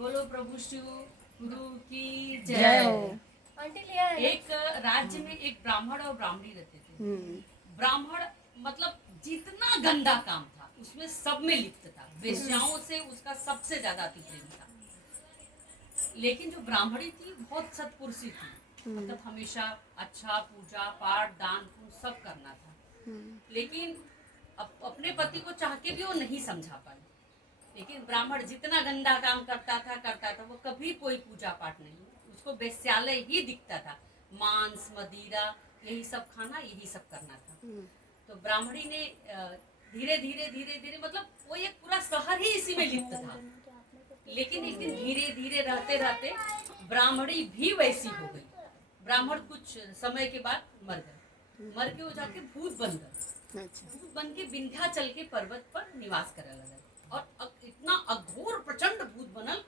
बोलो प्रभु शिव गुरु की जय जय। हो। एक राज्य में एक ब्राह्मण और ब्राह्मणी रहते थे। ब्राह्मण मतलब जितना गंदा काम था उसमें सब में लिप्त था, वेश्याओं से उसका सबसे ज्यादा अति प्रेम था। लेकिन जो ब्राह्मणी थी बहुत सत्पुरुषी थी, मतलब हमेशा अच्छा पूजा पाठ दान पुण्य सब करना था। लेकिन अपने पति को चाह के भी वो नहीं समझा पाई। लेकिन ब्राह्मण जितना गंदा काम करता था वो कभी कोई पूजा पाठ नहीं, उसको वेश्यालय ही दिखता था, मांस मदिरा यही सब खाना यही सब करना था। तो ब्राह्मणी ने धीरे धीरे मतलब वो एक पूरा शहर ही इसी में लिप्त था। लेकिन एक दिन धीरे धीरे रहते रहते ब्राह्मणी भी वैसी हो गई। ब्राह्मण कुछ समय के बाद मर गए, मर के वो जाके भूत बन गए। भूत बन के विंध्याचल के पर्वत पर निवास करे लगे और इतना अघोर प्रचंड भूत बनल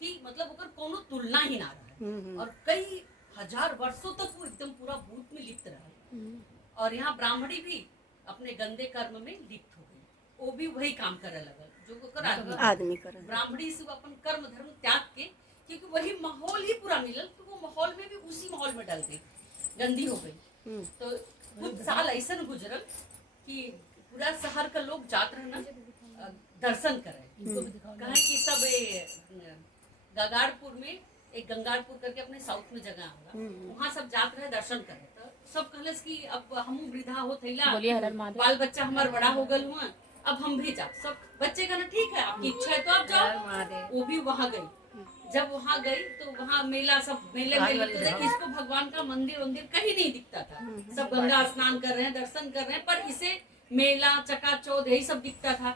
कि मतलब ओकर कोनो तुलना ही ना रहे। और कई हजार वर्षों तक वो एकदम पूरा भूत में लिप्त रहे। और यहाँ ब्राह्मणी भी अपने गंदे कर्म में लिप्त हो गई, वो भी वही काम करे लगल जो ओकर आदमी करे। ब्राह्मणी से वो अपन कर्म धर्म त्याग के, क्योंकि वही माहौल ही पूरा मिलल तो वो माहौल में भी उसी माहौल में डल गई, गंदी हो गई। तो कुछ साल ऐसा गुजरल कि पूरा शहर का लोग जात रहना दर्शन करे। कहा कि सब गगाड़पुर में एक गंगारपुर करके अपने साउथ में जगह होला, वहाँ सब जात रहे दर्शन करे। तो सब कहलस कि अब हम वृद्धा हो थैला, बाल बच्चा हमार बड़ा हो गल हुआ, अब हम भी जा। सब बच्चे कहना ठीक है आपकी इच्छा है तो आप जाओ। वो भी वहाँ गई। जब वहाँ गई तो वहाँ मेला, सब मेले में तो देखिए इसको भगवान का मंदिर वंदिर कहीं नहीं दिखता था। सब गंगा स्नान कर रहे हैं, दर्शन कर रहे हैं, पर इसे मेला चकाचौंध यही सब दिखता था।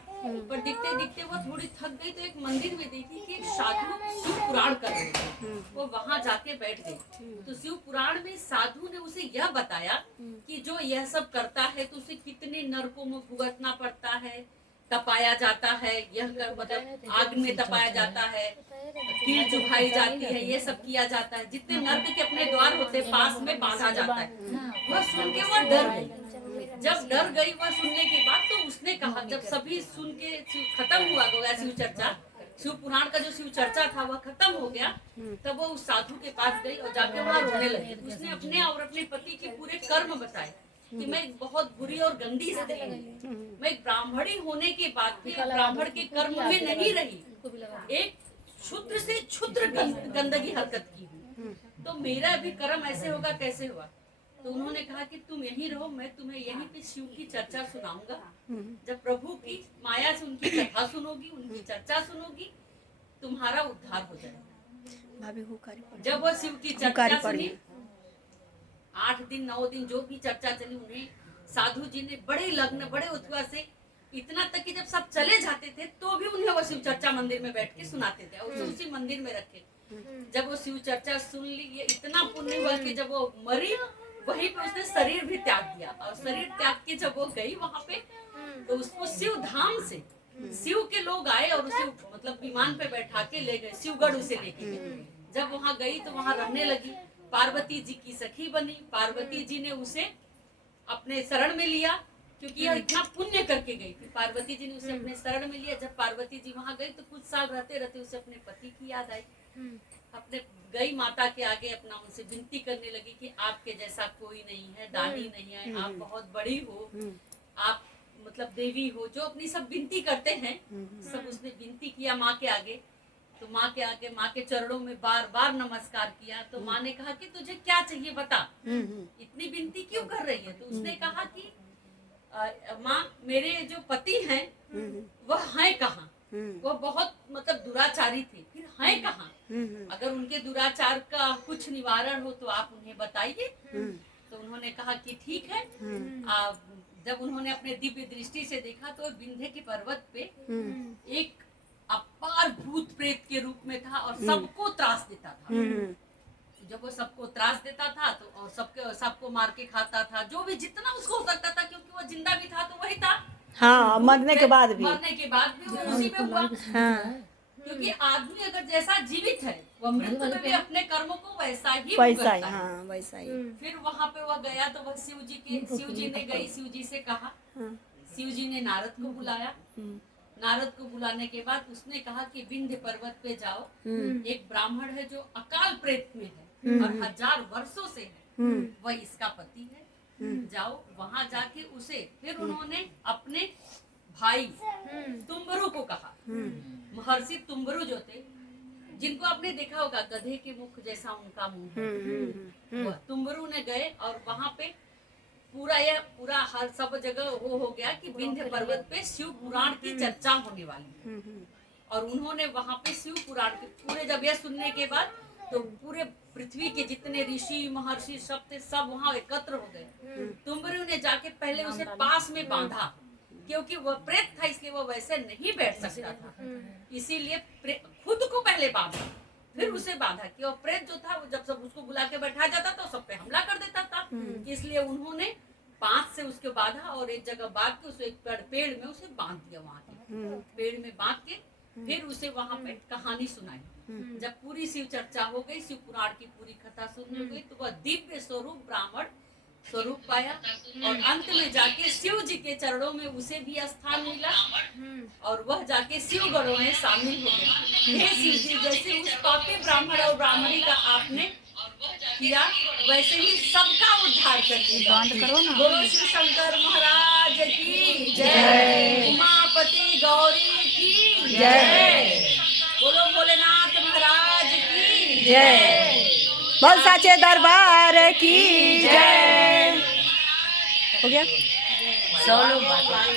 पर दिखते दिखते वो थोड़ी थक गई तो एक मंदिर में देखी कि एक साधु शिव पुराण कर रहे थे। वो वहाँ जाके बैठ गई। तो शिव पुराण में साधु ने उसे यह बताया कि जो यह सब करता है तो उसे कितने नरकों में भुगतना पड़ता है, तपाया जाता है, यह मतलब आग में तपाया जाता है, कील चुभाई जाती है, ये सब किया जाता है। जितने नर्क के अपने द्वार होते पास में बांधा जाता है। वह सुन के वह डर गई। जब डर गई वह सुनने के बाद तो उसने कहा, जब सभी सुन के खत्म हुआ शिव चर्चा, शिव पुराण का जो शिव चर्चा था वह खत्म हो गया, तब वो उस साधु के पास गई और जाके वहाँ रोने लगी। उसने अपने और अपने पति के पूरे कर्म बताए कि मैं एक बहुत बुरी और गंदी स्त्री हूँ, मैं एक ब्राह्मणी होने के बाद भी ब्राह्मण के कर्म में नहीं रही, एक क्षुद्र से क्षुद्र गंदगी हरकत की हूँ, तो मेरा भी कर्म ऐसे होगा कैसे हुआ। तो उन्होंने कहा कि तुम यहीं रहो, मैं तुम्हें यहीं पे शिव की चर्चा सुनाऊंगा। जब प्रभु की माया से उनकी कथा सुनोगी, उनकी चर्चा सुनोगी, तुम्हारा उद्धार हो जाएगा। जब वो शिव की चर्चा सुनी, 8 दिन 9 दिन जो भी चर्चा चली, उन्हें साधु जी ने बड़े लग्न बड़े उत्साह से, इतना तक कि जब सब चले जाते थे तो भी उन्हें वो शिव चर्चा मंदिर में बैठ के सुनाते थे और उसे उसी मंदिर में रखे। जब वो शिव चर्चा सुन ली, ये इतना पुण्य हुआ कि जब वो मरी वहीं पे उसने शरीर भी त्याग दिया। और शरीर त्याग के जब वो गई वहां पे तो उसको शिव धाम से शिव के लोग आए और उसे मतलब विमान पे बैठा के ले गए, शिवगढ़ उसे लेके गए। जब वहां गई तो वहां रहने लगी, पार्वती जी की सखी बनी। पार्वती जी ने उसे अपने शरण में लिया, क्योंकि यह इतना पुण्य करके गई थी। पार्वती जी ने उसे अपने शरण में लिया। जब पार्वती जी वहां गई तो कुछ साल रहते रहते उसे अपने पति की याद आई। अपने गई माता के आगे अपना उनसे विनती करने लगी कि आपके जैसा कोई नहीं है, दानी नहीं है, आप बहुत बड़ी हो, आप मतलब देवी हो, जो अपनी सब विनती करते हैं सब उसने विनती किया माँ के आगे। तो माँ के आगे माँ के चरणों में बार बार नमस्कार किया। तो माँ ने कहा कि तुझे क्या चाहिए बता, इतनी विनती क्यों कर रही है। तो उसने कहा कि माँ मेरे जो पति हैं वह हैं कहाँ, वो बहुत मतलब दुराचारी थे, फिर हैं कहाँ, अगर उनके दुराचार का कुछ निवारण हो तो आप उन्हें बताइए। तो उन्होंने कहा कि ठीक है। जब उन्होंने अपने दिव्य दृष्टि से देखा तो विंध्य के पर्वत पे एक अपार भूत प्रेत के रूप में था और सबको त्रास देता था। जब वो सबको त्रास देता था तो और सबको मार के खाता था, जो भी जितना उसको हो सकता था, क्योंकि वो जिंदा भी था तो वही था। हाँ, मरने के बाद भी वो उसी में हुआ। हाँ। क्योंकि आदमी अगर जैसा जीवित है वह मृत्यु में भी अपने कर्मों को वैसा ही वैसा ही, हाँ वैसा ही। फिर वहाँ पे वह गया तो वह शिव जी ने गई, शिव जी से कहा, शिव जी ने नारद को बुलाया। नारद को बुलाने के बाद उसने कहा कि विंध्य पर्वत पे जाओ, एक ब्राह्मण है जो अकाल प्रेत में है और 1000 वर्षों से है, वह इसका पति है, जाओ वहां जाके उसे। फिर उन्होंने अपने भाई तुम्बरु को कहा, महर्षि तुम्बरु जो थे, जिनको आपने देखा होगा गधे के मुख जैसा उनका मुंह है, वह तुम्बरु ने गए और वहां पे पूरा हर सब जगह वो हो गया कि विंध्य पर्वत पे शिव पुराण की चर्चा होने वाली है। और उन्होंने वहां पे शिव पुराण के पूरे जब यह सुनने के बाद तो पूरे पृथ्वी के जितने ऋषि महर्षि सब थे, सब वहां एकत्र हो गए। तुम्बरु ने जाके पहले उसे पास में बांधा, क्योंकि वह प्रेत था इसलिए वह वैसे नहीं बैठ सकता था, इसीलिए खुद को पहले बांधा, फिर उसे बांधा कि वो प्रेत जो था वो जब सब उसको बुला के बैठा जाता तो सब पे हमला कर देता था, इसलिए उन्होंने 5 से उसके बांधा और एक जगह बांध के उसे एक पेड़ में उसे बांध दिया, वहां के पेड़ में बांध के फिर उसे वहां पे कहानी सुनाई। जब पूरी शिव चर्चा हो गई, शिव पुराण की पूरी कथा सुनने हो गई, तो वह दिव्य स्वरूप ब्राह्मण स्वरूप पाया और अंत में जाके शिव जी के चरणों में उसे भी स्थान मिला और वह जाके शिव गणों में शामिल हो गया। हे शिव जी, जैसे उस पापी ब्राह्मण और ब्राह्मणी का आपने किया, वैसे ही सबका उद्धार करिएगा। बोलो शिव शंकर महाराज की जय, उमापति गौरी की जय, बोलो भोलेनाथ महाराज की जय, बोल साचे दरबार की जय। हो गया।